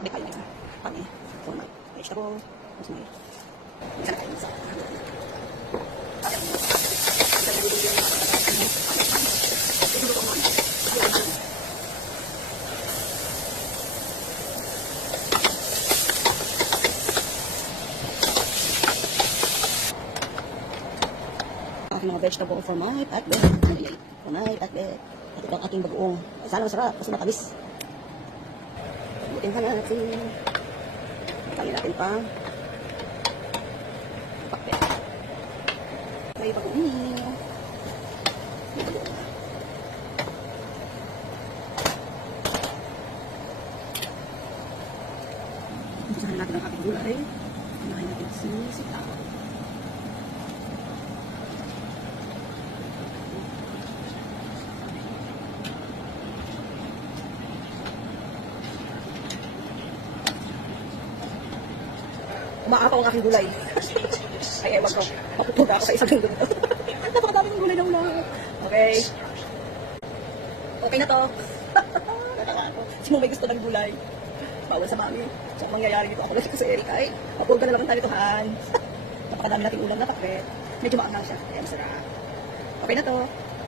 pakbit tayo ngayon. Kami, formal, vegetable, rosemary. Isa na tayo sa aking mga vegetable for my patbed. For my patbed. At ito ang aking bagoong. Sana masarap kasi matamis. Butin ka natin. Kali natin pa. Pakbet. May bagoong ini. May bagoong. Umpisahan natin ang ating gulay. Unahin natin si sitaw. Umaapaw ang aking gulay. Ay, ewan ko. Mapupuga ako sa isang linggo nito. Napakadami ng gulay na ulang. Okay. Okay na to. Si Mumay gusto ng gulay. Bawal sa mami. So, ang mangyayari dito, ako lang sa Erika ay mapulga na lang tayo tuhan. Napakadami nating ulam na pakbet. Medyo maangang siya. Kaya masarap. Okay na to.